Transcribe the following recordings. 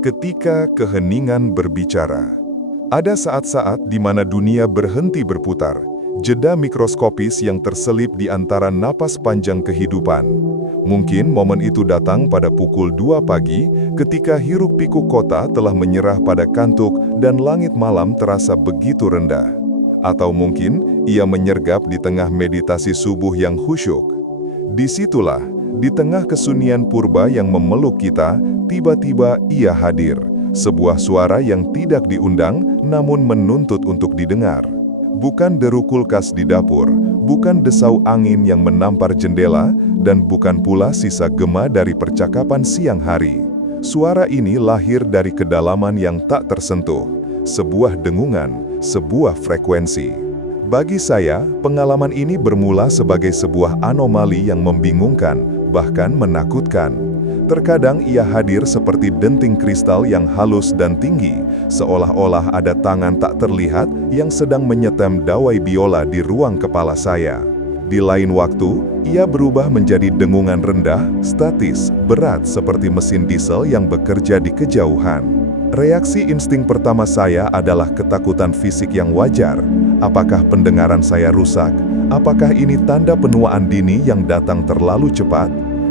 Ketika keheningan berbicara. Ada saat-saat di mana dunia berhenti berputar, jeda mikroskopis yang terselip di antara napas panjang kehidupan. Mungkin momen itu datang pada pukul 2 pagi ketika hiruk-pikuk kota telah menyerah pada kantuk dan langit malam terasa begitu rendah. Atau mungkin ia menyergap di tengah meditasi subuh yang khusyuk. Disitulah, di tengah kesunyian purba yang memeluk kita, tiba-tiba ia hadir. Sebuah suara yang tidak diundang, namun menuntut untuk didengar. Bukan deru kulkas di dapur, bukan desau angin yang menampar jendela, dan bukan pula sisa gema dari percakapan siang hari. Suara ini lahir dari kedalaman yang tak tersentuh. Sebuah dengungan, sebuah frekuensi. Bagi saya, pengalaman ini bermula sebagai sebuah anomali yang membingungkan, bahkan menakutkan. Terkadang ia hadir seperti denting kristal yang halus dan tinggi, seolah-olah ada tangan tak terlihat yang sedang menyetem dawai biola di ruang kepala saya. Di lain waktu, ia berubah menjadi dengungan rendah, statis, berat seperti mesin diesel yang bekerja di kejauhan. Reaksi insting pertama saya adalah ketakutan fisik yang wajar. Apakah pendengaran saya rusak? Apakah ini tanda penuaan dini yang datang terlalu cepat?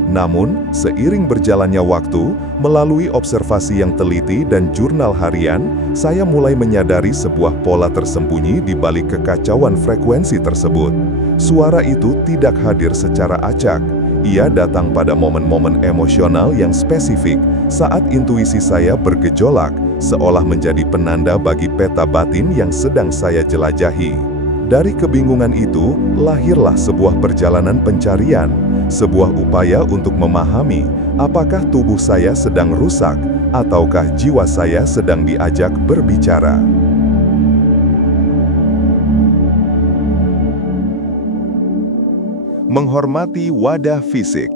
Namun, seiring berjalannya waktu, melalui observasi yang teliti dan jurnal harian, saya mulai menyadari sebuah pola tersembunyi di balik kekacauan frekuensi tersebut. Suara itu tidak hadir secara acak. Ia datang pada momen-momen emosional yang spesifik, saat intuisi saya bergejolak, seolah menjadi penanda bagi peta batin yang sedang saya jelajahi. Dari kebingungan itu, lahirlah sebuah perjalanan pencarian, sebuah upaya untuk memahami apakah tubuh saya sedang rusak, ataukah jiwa saya sedang diajak berbicara. Menghormati wadah fisik.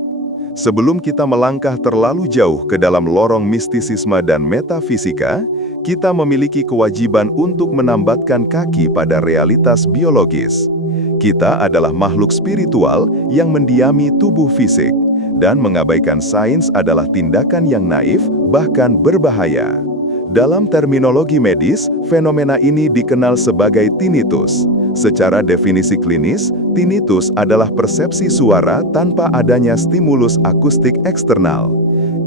Sebelum kita melangkah terlalu jauh ke dalam lorong mistisisme dan metafisika, kita memiliki kewajiban untuk menambatkan kaki pada realitas biologis. Kita adalah makhluk spiritual yang mendiami tubuh fisik, dan mengabaikan sains adalah tindakan yang naif, bahkan berbahaya. Dalam terminologi medis, fenomena ini dikenal sebagai tinnitus. Secara definisi klinis, tinnitus adalah persepsi suara tanpa adanya stimulus akustik eksternal.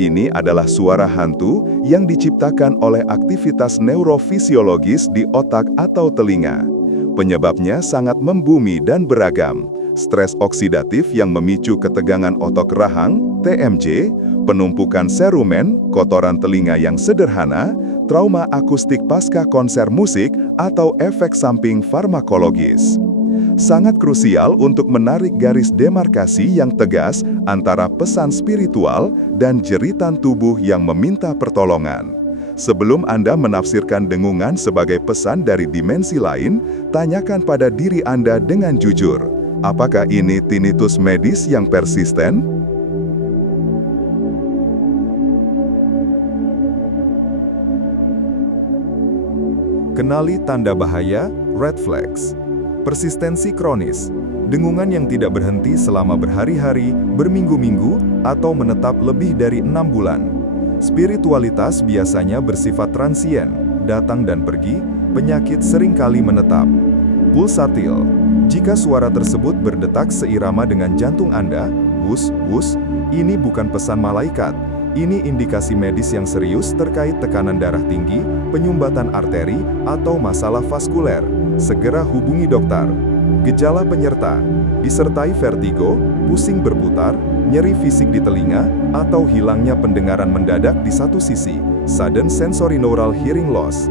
Ini adalah suara hantu yang diciptakan oleh aktivitas neurofisiologis di otak atau telinga. Penyebabnya sangat membumi dan beragam. Stres oksidatif yang memicu ketegangan otot rahang, TMJ, penumpukan serumen, kotoran telinga yang sederhana, trauma akustik pasca konser musik, atau efek samping farmakologis. Sangat krusial untuk menarik garis demarkasi yang tegas antara pesan spiritual dan jeritan tubuh yang meminta pertolongan. Sebelum Anda menafsirkan dengungan sebagai pesan dari dimensi lain, tanyakan pada diri Anda dengan jujur, apakah ini tinnitus medis yang persisten? Kenali tanda bahaya, red flags. Persistensi kronis, dengungan yang tidak berhenti selama berhari-hari, berminggu-minggu, atau menetap lebih dari 6 bulan. Spiritualitas biasanya bersifat transien, datang dan pergi, penyakit seringkali menetap. Pulsatil, jika suara tersebut berdetak seirama dengan jantung Anda, wus, wus, ini bukan pesan malaikat. Ini indikasi medis yang serius terkait tekanan darah tinggi, penyumbatan arteri, atau masalah vaskuler. Segera hubungi dokter. Gejala penyerta, disertai vertigo, pusing berputar, nyeri fisik di telinga, atau hilangnya pendengaran mendadak di satu sisi, sudden sensorineural hearing loss.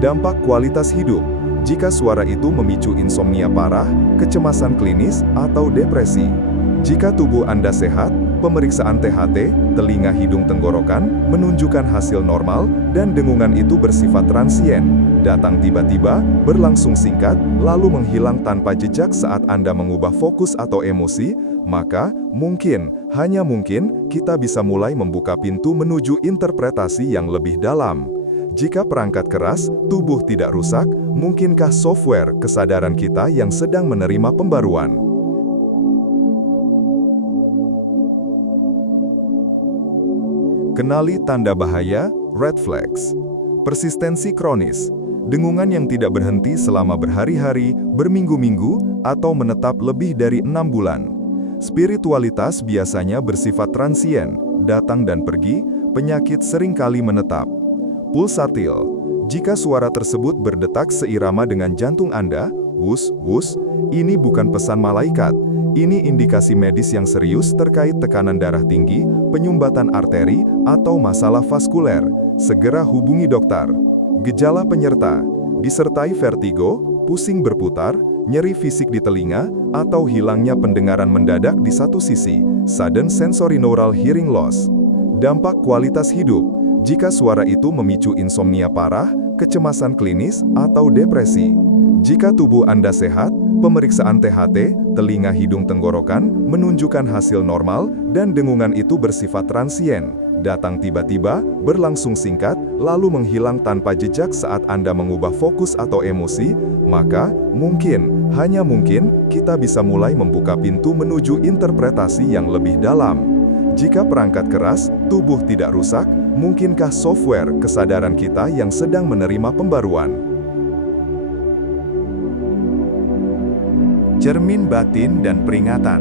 Dampak kualitas hidup, jika suara itu memicu insomnia parah, kecemasan klinis, atau depresi. Jika tubuh Anda sehat, pemeriksaan THT, telinga hidung tenggorokan, menunjukkan hasil normal, dan dengungan itu bersifat transien. Datang tiba-tiba, berlangsung singkat, lalu menghilang tanpa jejak saat Anda mengubah fokus atau emosi, maka mungkin, hanya mungkin, kita bisa mulai membuka pintu menuju interpretasi yang lebih dalam. Jika perangkat keras, tubuh tidak rusak, mungkinkah software kesadaran kita yang sedang menerima pembaruan? Kenali tanda bahaya, red flags. Persistensi kronis, dengungan yang tidak berhenti selama berhari-hari, berminggu-minggu, atau menetap lebih dari 6 bulan. Spiritualitas biasanya bersifat transien, datang dan pergi, penyakit seringkali menetap. Pulsatil, jika suara tersebut berdetak seirama dengan jantung Anda, wus, wus, ini bukan pesan malaikat. Ini indikasi medis yang serius terkait tekanan darah tinggi, penyumbatan arteri, atau masalah vaskuler. Segera hubungi dokter. Gejala penyerta, disertai vertigo, pusing berputar, nyeri fisik di telinga, atau hilangnya pendengaran mendadak di satu sisi, sudden sensorineural hearing loss. Dampak kualitas hidup, jika suara itu memicu insomnia parah, kecemasan klinis, atau depresi. Jika tubuh Anda sehat, pemeriksaan THT, telinga hidung tenggorokan, menunjukkan hasil normal, dan dengungan itu bersifat transien, datang tiba-tiba, berlangsung singkat, lalu menghilang tanpa jejak saat Anda mengubah fokus atau emosi, maka, mungkin, hanya mungkin, kita bisa mulai membuka pintu menuju interpretasi yang lebih dalam. Jika perangkat keras, tubuh tidak rusak, mungkinkah software kesadaran kita yang sedang menerima pembaruan? Cermin batin dan peringatan.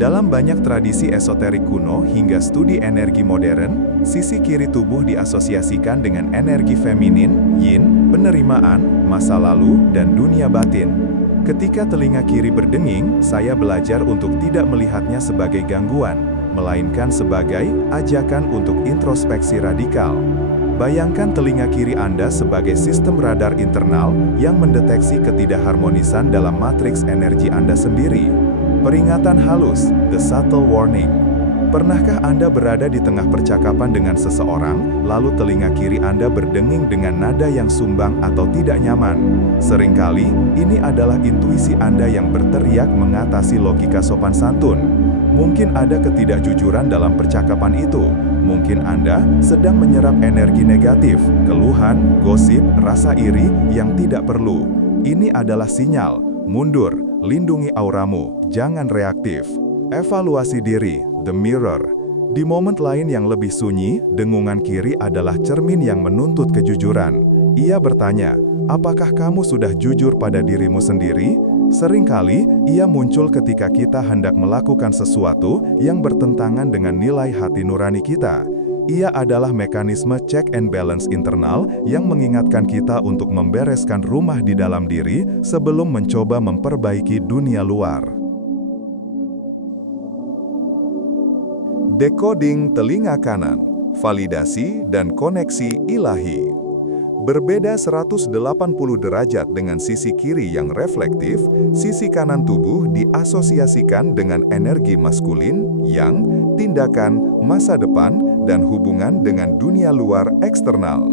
Dalam banyak tradisi esoterik kuno hingga studi energi modern, sisi kiri tubuh diasosiasikan dengan energi feminin, yin, penerimaan, masa lalu, dan dunia batin. Ketika telinga kiri berdenging, saya belajar untuk tidak melihatnya sebagai gangguan, melainkan sebagai ajakan untuk introspeksi radikal. Bayangkan telinga kiri Anda sebagai sistem radar internal yang mendeteksi ketidakharmonisan dalam matriks energi Anda sendiri. Peringatan halus, the subtle warning. Pernahkah Anda berada di tengah percakapan dengan seseorang, lalu telinga kiri Anda berdenging dengan nada yang sumbang atau tidak nyaman? Seringkali, ini adalah intuisi Anda yang berteriak mengatasi logika sopan santun. Mungkin ada ketidakjujuran dalam percakapan itu. Mungkin Anda sedang menyerap energi negatif, keluhan, gosip, rasa iri yang tidak perlu. Ini adalah sinyal. Mundur, lindungi auramu, jangan reaktif. Evaluasi diri, the mirror. Di momen lain yang lebih sunyi, dengungan kiri adalah cermin yang menuntut kejujuran. Ia bertanya, apakah kamu sudah jujur pada dirimu sendiri? Seringkali, ia muncul ketika kita hendak melakukan sesuatu yang bertentangan dengan nilai hati nurani kita. Ia adalah mekanisme check and balance internal yang mengingatkan kita untuk membereskan rumah di dalam diri sebelum mencoba memperbaiki dunia luar. Decoding telinga kanan, validasi dan koneksi ilahi. Berbeda 180 derajat dengan sisi kiri yang reflektif, sisi kanan tubuh diasosiasikan dengan energi maskulin, yang, tindakan, masa depan, dan hubungan dengan dunia luar eksternal.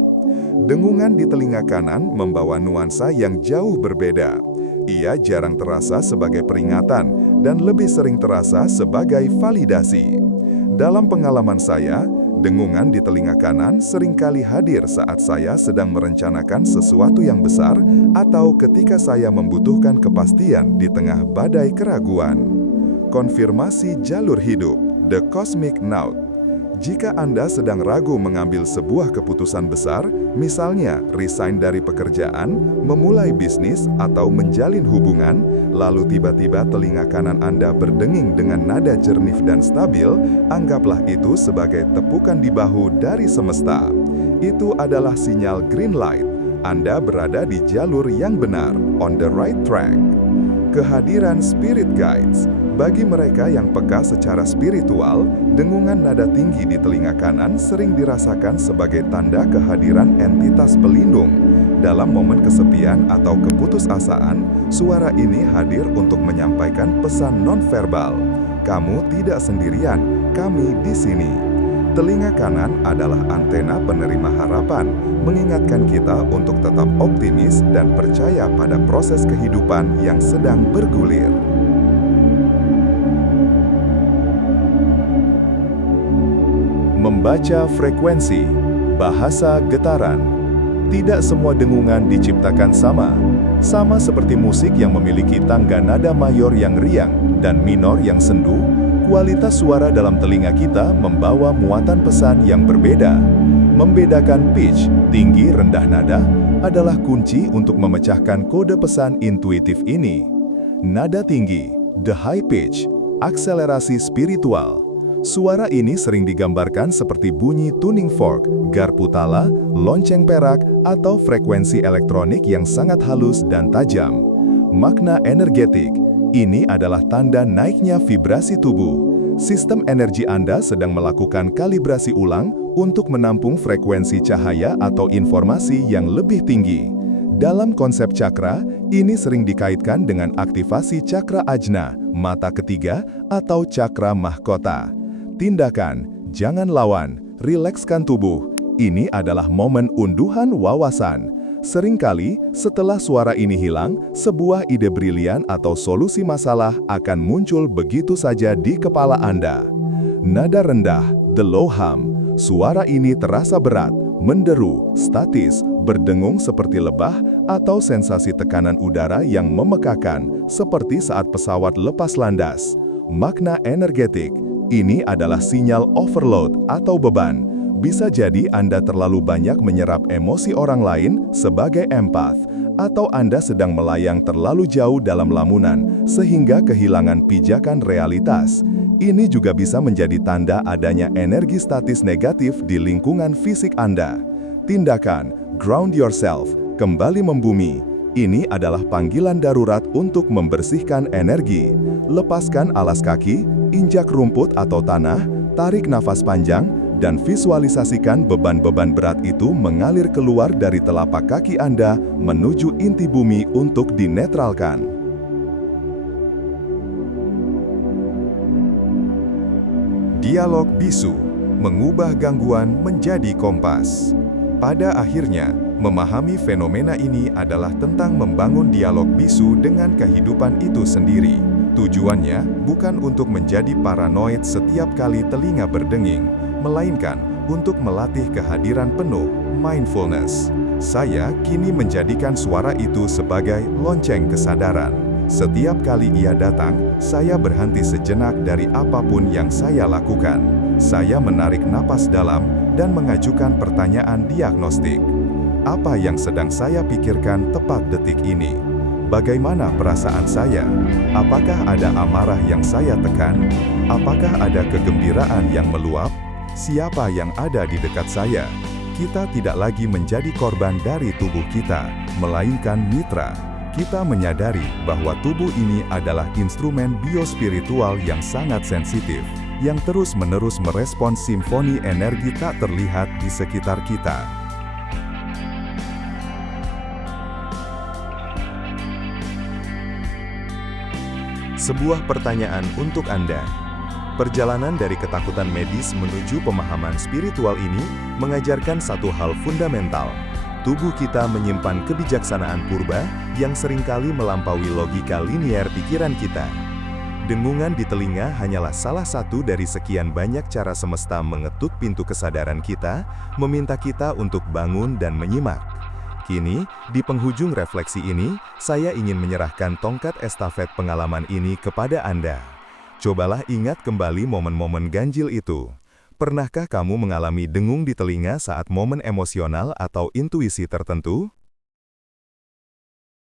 Dengungan di telinga kanan membawa nuansa yang jauh berbeda. Ia jarang terasa sebagai peringatan dan lebih sering terasa sebagai validasi. Dalam pengalaman saya, dengungan di telinga kanan seringkali hadir saat saya sedang merencanakan sesuatu yang besar atau ketika saya membutuhkan kepastian di tengah badai keraguan. Konfirmasi jalur hidup, the cosmic note. Jika Anda sedang ragu mengambil sebuah keputusan besar, misalnya resign dari pekerjaan, memulai bisnis, atau menjalin hubungan, lalu tiba-tiba telinga kanan Anda berdenging dengan nada jernih dan stabil, anggaplah itu sebagai tepukan di bahu dari semesta. Itu adalah sinyal green light. Anda berada di jalur yang benar, on the right track. Kehadiran spirit guides. Bagi mereka yang peka secara spiritual, dengungan nada tinggi di telinga kanan sering dirasakan sebagai tanda kehadiran entitas pelindung. Dalam momen kesepian atau keputusasaan, suara ini hadir untuk menyampaikan pesan nonverbal. Kamu tidak sendirian, kami di sini. Telinga kanan adalah antena penerima harapan, mengingatkan kita untuk tetap optimis dan percaya pada proses kehidupan yang sedang bergulir. Membaca frekuensi, bahasa getaran. Tidak semua dengungan diciptakan sama. Sama seperti musik yang memiliki tangga nada mayor yang riang dan minor yang sendu, kualitas suara dalam telinga kita membawa muatan pesan yang berbeda. Membedakan pitch, tinggi rendah nada, adalah kunci untuk memecahkan kode pesan intuitif ini. Nada tinggi, the high pitch, akselerasi spiritual. Suara ini sering digambarkan seperti bunyi tuning fork, garpu tala, lonceng perak, atau frekuensi elektronik yang sangat halus dan tajam. Makna energetik, ini adalah tanda naiknya vibrasi tubuh. Sistem energi Anda sedang melakukan kalibrasi ulang untuk menampung frekuensi cahaya atau informasi yang lebih tinggi. Dalam konsep cakra, ini sering dikaitkan dengan aktivasi cakra ajna, mata ketiga, atau cakra mahkota. Tindakan, jangan lawan, rilekskan tubuh. Ini adalah momen unduhan wawasan. Seringkali, setelah suara ini hilang, sebuah ide brilian atau solusi masalah akan muncul begitu saja di kepala Anda. Nada rendah, the low hum. Suara ini terasa berat, menderu, statis, berdengung seperti lebah, atau sensasi tekanan udara yang memekakan, seperti saat pesawat lepas landas. Makna energetik, ini adalah sinyal overload atau beban. Bisa jadi Anda terlalu banyak menyerap emosi orang lain sebagai empath, atau Anda sedang melayang terlalu jauh dalam lamunan, sehingga kehilangan pijakan realitas. Ini juga bisa menjadi tanda adanya energi statis negatif di lingkungan fisik Anda. Tindakan, ground yourself, kembali membumi. Ini adalah panggilan darurat untuk membersihkan energi. Lepaskan alas kaki, injak rumput atau tanah, tarik nafas panjang, dan visualisasikan beban-beban berat itu mengalir keluar dari telapak kaki Anda menuju inti bumi untuk dinetralkan. Dialog bisu, mengubah gangguan menjadi kompas. Pada akhirnya, memahami fenomena ini adalah tentang membangun dialog bisu dengan kehidupan itu sendiri. Tujuannya bukan untuk menjadi paranoid setiap kali telinga berdenging, melainkan untuk melatih kehadiran penuh, mindfulness. Saya kini menjadikan suara itu sebagai lonceng kesadaran. Setiap kali ia datang, saya berhenti sejenak dari apapun yang saya lakukan. Saya menarik napas dalam dan mengajukan pertanyaan diagnostik. Apa yang sedang saya pikirkan tepat detik ini? Bagaimana perasaan saya? Apakah ada amarah yang saya tekan? Apakah ada kegembiraan yang meluap? Siapa yang ada di dekat saya? Kita tidak lagi menjadi korban dari tubuh kita, melainkan mitra. Kita menyadari bahwa tubuh ini adalah instrumen biospiritual yang sangat sensitif, yang terus-menerus merespons simfoni energi tak terlihat di sekitar kita. Sebuah pertanyaan untuk Anda. Perjalanan dari ketakutan medis menuju pemahaman spiritual ini mengajarkan satu hal fundamental. Tubuh kita menyimpan kebijaksanaan purba yang seringkali melampaui logika linier pikiran kita. Dengungan di telinga hanyalah salah satu dari sekian banyak cara semesta mengetuk pintu kesadaran kita, meminta kita untuk bangun dan menyimak. Kini, di penghujung refleksi ini, saya ingin menyerahkan tongkat estafet pengalaman ini kepada Anda. Cobalah ingat kembali momen-momen ganjil itu. Pernahkah kamu mengalami dengung di telinga saat momen emosional atau intuisi tertentu?